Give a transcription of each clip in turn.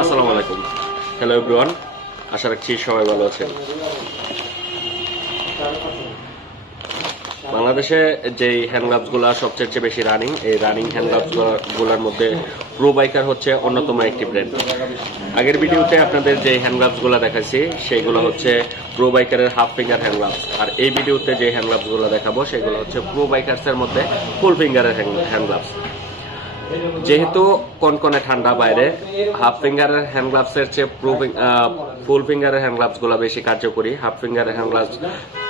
আসসালামু আলাইকুম। Hello everyone, আশা রাখছি সবাই ভালো আছেন। বাংলাদেশে যেই হ্যান্ড গ্লাভসগুলো সবচেয়ে বেশি রানিং, এই রানিং হ্যান্ড গ্লাভসগুলোর মধ্যে প্রো বাইকার হচ্ছে অন্যতম একটি ব্র্যান্ড। আগের ভিডিওতে আপনাদের যে হ্যান্ড গ্লাভসগুলো দেখাচ্ছি সেইগুলো হচ্ছে প্রো বাইকারের হাফ ফিঙ্গার হ্যান্ড গ্লাভস, আর এই ভিডিওতে যে হ্যান্ড গ্লাভসগুলো দেখাবো সেগুলো হচ্ছে প্রো বাইকার্সের মধ্যে ফুল ফিঙ্গারের হ্যান্ড গ্লাভস। যেহেতু কনকনে ঠান্ডা বাইরে, হাফ ফিঙ্গারের হ্যান্ড গ্লাভসের চেয়ে ফুল ফিঙ্গারের হ্যান্ড গ্লাভসগুলো বেশি কার্যকরী। হাফ ফিঙ্গারের হ্যান্ড গ্লাভস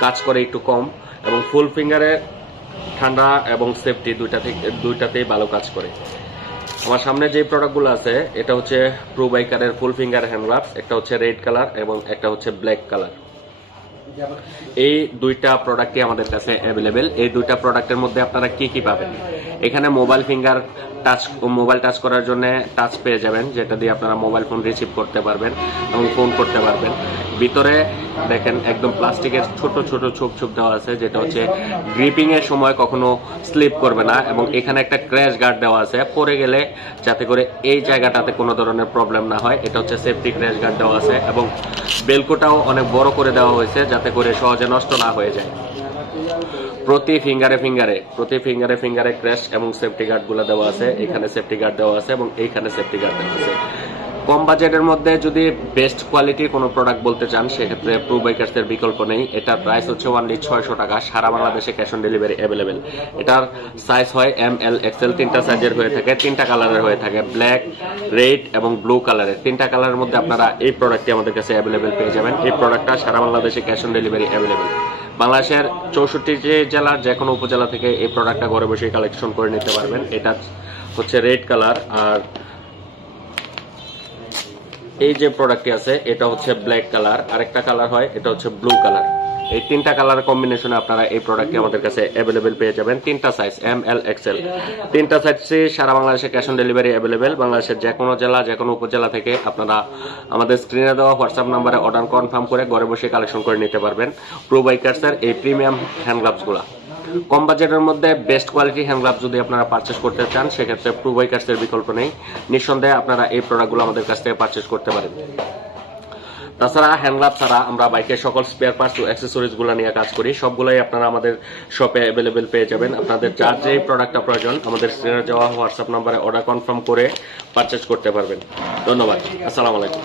কাজ করে একটু কম, এবং ফুল ফিঙ্গারের ঠান্ডা এবং সেফটি দুইটাতেই ভালো কাজ করে। আমার সামনে যে প্রোডাক্টগুলো আছে এটা হচ্ছে প্রো বাইকারের ফুল ফিঙ্গার হ্যান্ড গ্লাভস, একটা হচ্ছে রেড কালার এবং একটা হচ্ছে ব্ল্যাক কালার। এই দুইটা প্রোডাক্টই আমাদের কাছে অ্যাভেলেবেল। এই দুইটা প্রোডাক্টের মধ্যে আপনারা কি কি পাবেন? এখানে মোবাইল টাচ করার জন্য টাচ পেয়ে যাবেন, যেটা দিয়ে আপনারা মোবাইল ফোন রিসিভ করতে পারবেন এবং ফোন করতে পারবেন। ভিতরে দেখেন একদম প্লাস্টিকের ছোট ছোট ছোপ দেওয়া আছে, যেটা হচ্ছে গ্রিপিং এর সময় কখনো স্লিপ করবে না, এবং এখানে একটা ক্র্যাশ গার্ড দেওয়া আছে, পড়ে গেলে যাতে করে এই জায়গাটাতে কোনো ধরনের প্রবলেম না হয়। এটা হচ্ছে সেফটি ক্র্যাশ গার্ড দেওয়া আছে, এবং বেলকোটাও অনেক বড় করে দেওয়া হয়েছে যাতে করে সহজে নষ্ট না হয়ে যায়। প্রতি ফিঙ্গারে ক্র্যাশ এবং সেফটি গার্ড গুলো দেওয়া আছে। এখানে সেফটি গার্ড দেওয়া আছে এবং এইখানে সেফটি গার্ড দেওয়া আছে। কম বাজেটের মধ্যে যদি বেস্ট কোয়ালিটির কোনো প্রোডাক্ট বলতে চান, সেক্ষেত্রে প্রো বাইকার্সের বিকল্প নেই। এটার প্রাইস হচ্ছে অনলি 600 টাকা। সারা বাংলাদেশে ক্যাশ অন ডেলিভারি অ্যাভেলেবেল। এটার সাইজ হয় ML XL, তিনটা সাইজের হয়ে থাকে, তিনটা কালারের হয়ে থাকে, ব্ল্যাক, রেড এবং ব্লু কালারের। তিনটা কালারের মধ্যে আপনারা এই প্রোডাক্টটি আমাদের কাছে অ্যাভেলেবেল পেয়ে যাবেন। এই প্রোডাক্টটা সারা বাংলাদেশে ক্যাশ অন ডেলিভারি অ্যাভেলেবেল। বাংলাদেশের 64 জেলার যে কোনো উপজেলা থেকে এই প্রোডাক্টটা ঘরে বসে কালেকশন করে নিতে পারবেন। এটা হচ্ছে রেড কালার, আর এই যে প্রোডাক্টটি আছে এটা হচ্ছে ব্ল্যাক কালার, আরেকটা কালার হয় এটা হচ্ছে ব্লু কালার। এই তিনটা কালার কম্বিনেশনে আপনারা এই প্রোডাক্টটি আমাদের কাছে অ্যাভেলেবেল পেয়ে যাবেন। তিনটা সাইজ ML XL, তিনটা সাইজে সারা বাংলাদেশে ক্যাশ অন ডেলিভারি অ্যাভেলেবেল। বাংলাদেশের যে কোনো জেলা, যে কোনো উপজেলা থেকে আপনারা আমাদের স্ক্রিনে দেওয়া হোয়াটসঅ্যাপ নাম্বারে অর্ডার কনফার্ম করে ঘরে বসে কালেকশন করে নিতে পারবেন প্রো বাইকার্সের এই প্রিমিয়াম হ্যান্ড গ্লাভসগুলো। কম বাজেটের মধ্যে বেস্ট কোয়ালিটি হ্যান্ড গ্লাভস যদি আপনারা পারচেস করতে চান, সেক্ষেত্রে প্রো বাইকার্সের বিকল্প নেই। নিঃসন্দেহে আপনারা এই প্রোডাক্টগুলো আমাদের কাছ থেকে পারচেস করতে পারেন। তাছাড়া হ্যান্ড গ্লাভ ছাড়া আমরা বাইকের সকল স্পেয়ার পার্টস ও অ্যাক্সেসরিজ গুলো নিয়ে কাজ করি। সবগুলোই আপনারা আমাদের শপে অ্যাভেলেবেল পেয়ে যাবেন। আপনাদের যার যেই প্রোডাক্টটা প্রয়োজন আমাদের স্ক্রিনে দেওয়া হোয়াটসঅ্যাপ নাম্বারে অর্ডার কনফার্ম করে পারচেস করতে পারবেন। ধন্যবাদ। আসসালামু আলাইকুম।